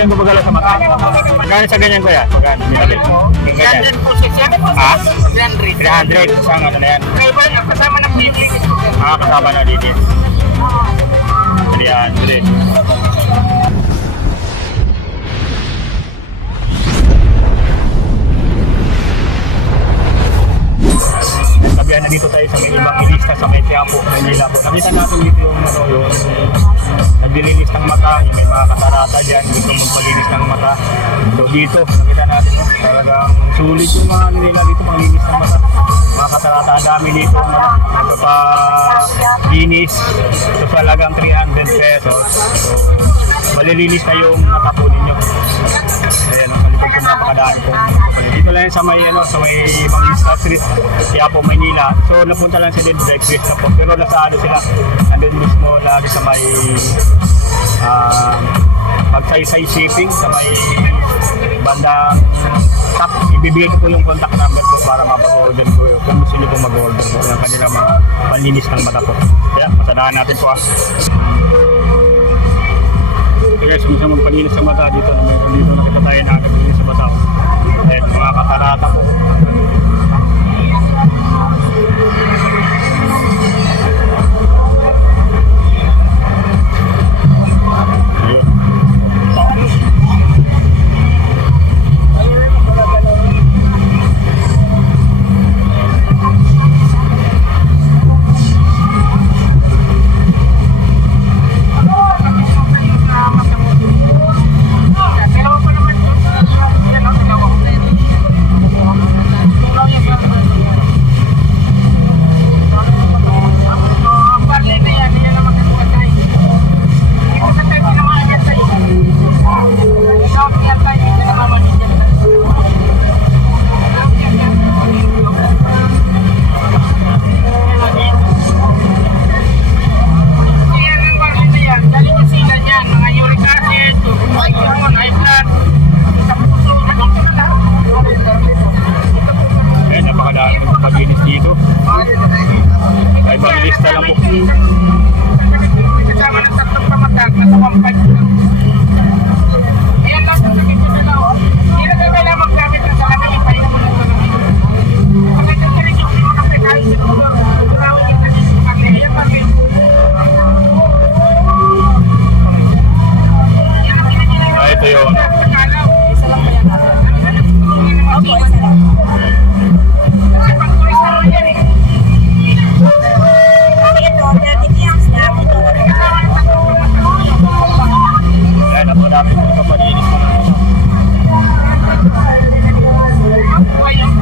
yung gumagalaw sa mata. Magkano sa ganyan ko yan? Magkano? Ganyan. 300. Saan ano na yan? Kasama ng bibig. Kasama na dito. 300. Sabihan na dito tayo sa may ibang ilista sa may Quiapo, Manila po. Nakita natin dito yung naglilinis ng mata, yung may mga katarata dyan, gusto magpalinis ng mata. So dito, nakita natin talagang sulit yung mga nila dito, panglinis ng mata. Mga katarata, dami dito, ito pa linis, so talagang 300 pesos. So malilinis na yung mata po ninyo. Ayan, ang palikod ko napakadaan po. Dito lang sa may, sa may Mangista Street, Quiapo, Manila. So napunta lang sila dito, Krista po. Pero nasa sila, andun mismo lagi sa may Magsaysay Shipping, sa may bandang top. Ibibigay ko po yung contact number ko para mapag-order ko kung gusto nyo po mag-order po ng kanilang mga panlinis ng mata po. Kaya, masadahan natin po Okay guys, kung saan magpalinis sa mata dito nakita tayo na naglinis sa mata. Ayan, mga katarata po. Paglinis dito. Ay, paglinis na lang po. Kasama ng tatlong pamatag na 1.5. Ayan lang sa sakit ko na lang. Hindi na kailangan maggamit ng salamin yung pahinga mo ng salamin. Kasi ito rin yung mga pagkain sa mga tawag yung natin sa kanya. Ayan pa rin. Ito yun. Isa lang pa yan natin. Okay, isa lang. Ayan, napakadami po ito palinis mo. Ayan.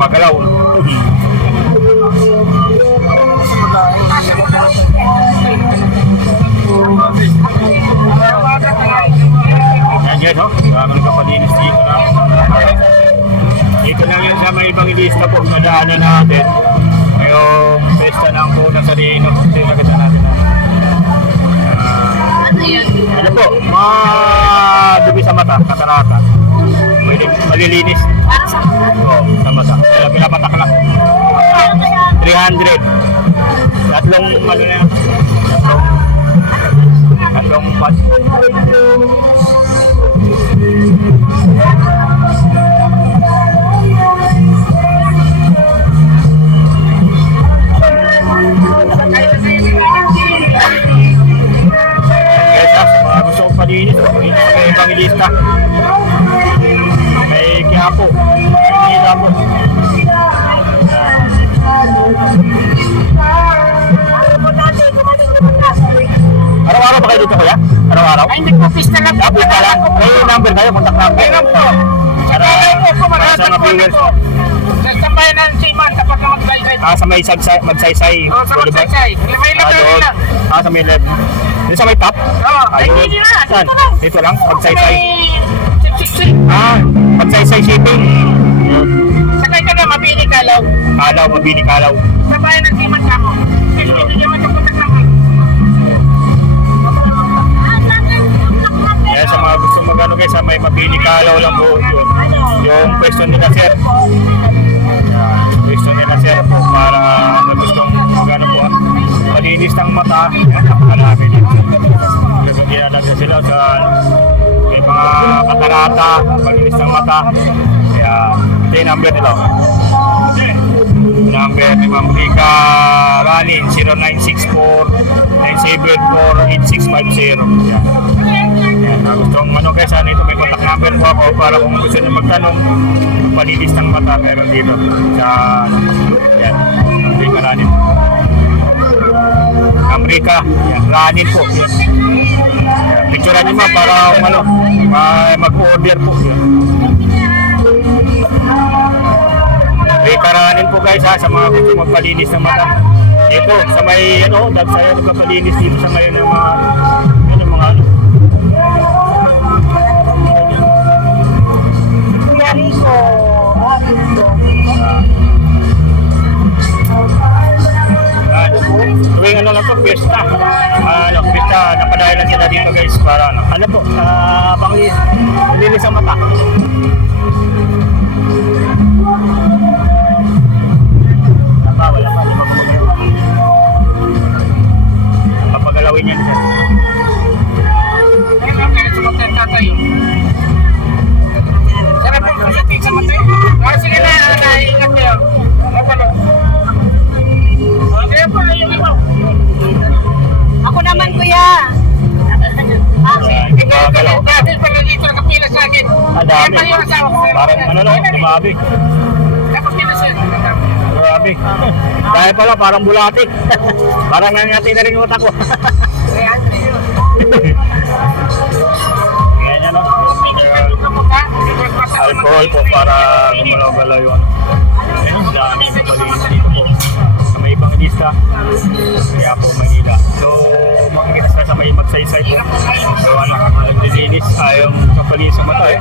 Magalaw. Ayan guys, maraming kapalinis dito na. Dito lang yan sa may Evangelista po, madaanan natin. Ngayong pesta ng Punang Sarino. Ito yung nakita natin na. Ano po, dumi sa mata, katarata. Pwede malilinis. Sa mata. Kaya pinapatak lang. 300. Tatlong ano na yan. Tatlong pat. Kaya gusto kong palinis. May Evangelista. May Quiapo. May Quiapo. Araw-araw ba kayo dito kuya? Araw-araw? Ay, hindi ko pista lang. Tapos pala, may number kayo, contact number. Meron po. Para sa mga viewers. Nagsambayan ng Siman kapag na magsaysay. Sa may magsaysay. Oo, sa magsaysay. May level na. Sa may level. Dito sa may top? Oo. Ay, hindi na. Saan? Dito lang? Magsaysay. May 666. Magsaysay shipping. Sa sakay ka na, mabili kalaw. Kalaw, mabini kalaw. Sa bayan ng Siman ka mo. Kasi hindi naman yung kontak naman. Kaya sa mga gusto magano guys, may mabini kalaw lang po yun. Yung question nila sir. Question nila sir po para na gustong magano po malinis ng mata. Napakalami dito. Gagawin lang sila sa may mga katarata, malinis ng mata. Kaya ito yung number nila. Number ni Ma'am Rika Ranin 0964-974-8650. Yan, gustong ano guys, ano ito may contact number po ako para kung gusto nyo magtanong palinis ng mata meron dito sa yan, Rika Ranin. Ma'am Rika, yan, Ranin po. Yan. Picturean nyo ma'am para kung ano, mag-order po. Yan. Rika Ranin po guys ha, sa mga gusto magpalinis ng mata. Ito, sa may ano, dagsayo magpapalinis dito sa ngayon ng mga ano. Rico, Tuwing ano lang po, pista. Pista, napadayalan sila dito guys para ano po, panglinis ang mata. Wala pa, di ba papagalawin yan siya. Ayun lang, kaya sumakta tayo. Sarap po, kasi sa matay. Sige na, naiingat kayo. Kaya po, ayun iba. ako naman kuya. Dahil pala dito nakapila sa akin. Dami. Parang ano lang, tumabi. Nakapila siya. Grabe. Dahil pala parang bulati. Parang nangati na rin yung utak ko. Ganyan no. Alcohol po para gumalaw-galaw yung ano. Ayun, dami sa palinis dito po. Sa may ibang lista. Kaya po Manila. So, makikita sa may magsaysay po. So, ano, naglilinis. Ayaw sa palinis sa mata eh.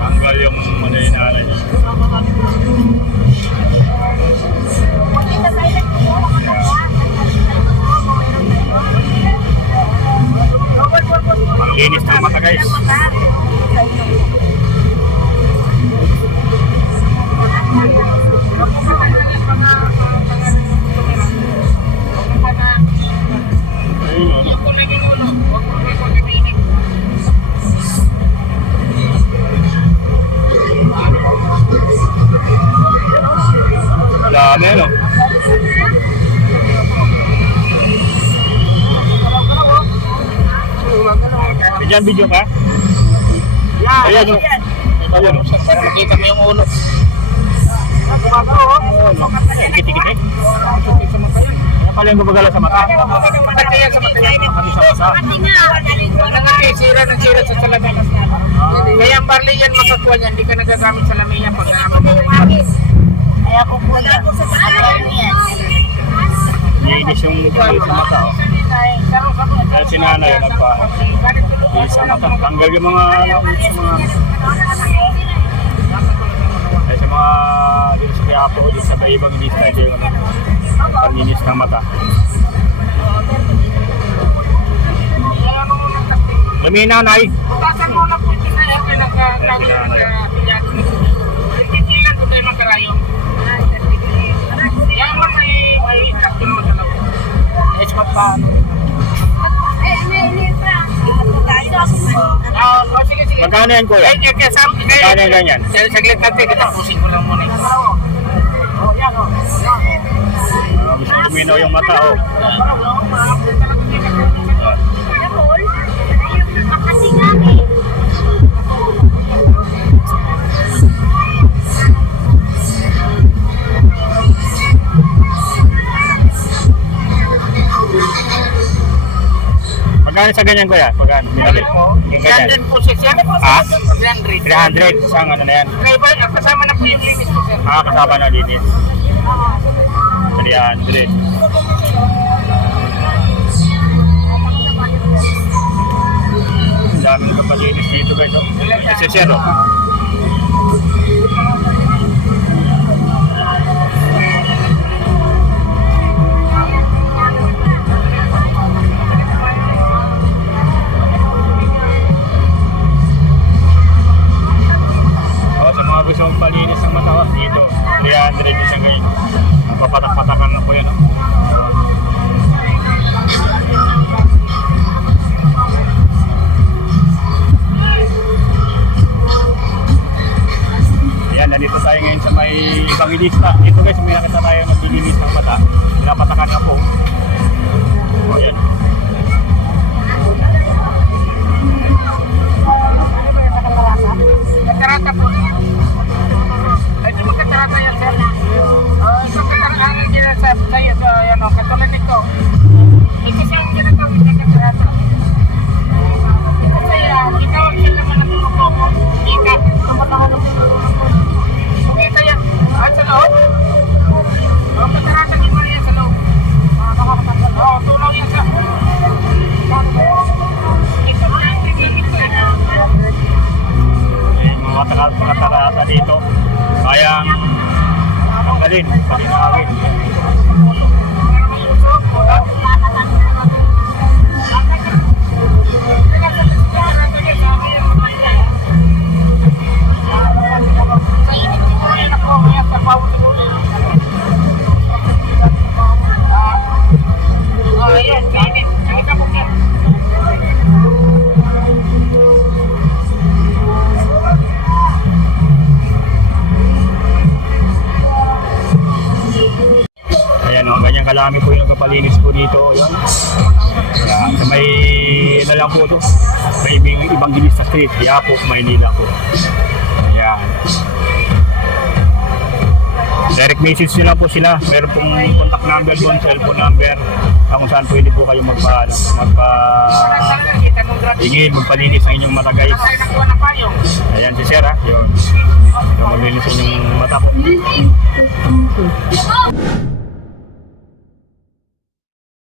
Tanggal yung ano yung nalay niya. Ang linis ng mata guys. Ayun, ano. Dami ano. Bigyan video ka? Ayan o. Ayan o. Para makita mo yung ulo. Kiti-kiti? Kaya pala yung gumagala sa mata. Makati yan sa matay. Makati sa masa. Sira ng sira sa salamin. Kaya ang barley yan makakuha niyan, hindi ka nagagamit sa lamia pag naaman. Kaya ko po na. Linis yung gumagala sa mata o. Kaya si nanay yung nagpa-linis sa mata. Tanggal yung mga ay sa mga dito sa Quiapo, dito sa ibang lista ito yung panlinis ng mata. Lumina nay. Butasan mo na po ito na yan, nagkakilyan. Ilan ko tayo magkarayong. Yan mo may itak yung magkalaw. Esmat pa. Sige. Magkano yan kuya? Magkano yan ganyan? Saglit natin, kita pusing ko lang muna. Gusto luminaw yung mata o. Magkano sa ganyan kuya? Magkano? Binalik mo? Yung ganyan. 300 po sir. Yan po Ah? sir. 300. 300. Isang ano na yan. Kaya ba, kasama na po yung limit po sir. Kasama na linis. 300. Ang daming kapalinis dito guys. Oh. Kasi zero. Sa mga gusto mong palinis ng mata, dito 300 yung isang ganyan. Papatak-patakan na po yan. Yan, nandito tayo ngayon sa may Evangelista. Dito guys, may nakita tayo naglilinis ng mata. Pinapatakan na po. O yan. Katarata po. Ay, di mo katarata yan sir. Ito katarata ang ginasab sa'yo. So, yan o, katulad ito. Ito siya ang ginatawid na katarata. Kasi itawag siya naman na tumutubo. Ika, tumatahulog. Kumita yan. At sa loob. O, katarata din mo yan sa loob. O, tunaw yan sa... Ito po yung tingin ito. Mga katarata dito. Kayang tanggalin, palinawin. Ayun, kainit. Kainit ka po yan. Ayan o, ganyan kalami po yung nagpapalinis po dito. Ayan. Ayan, sa may, ano lang po ito, may Evangelista Street, Quiapo, Maynila po. Ayan. Direct message nyo lang po sila. Meron pong contact number doon, cellphone number, kung saan pwede po kayo hingin, magpalinis ang inyong mata guys. Ayan si Sir ha, yun. Maglinis ang inyong mata po.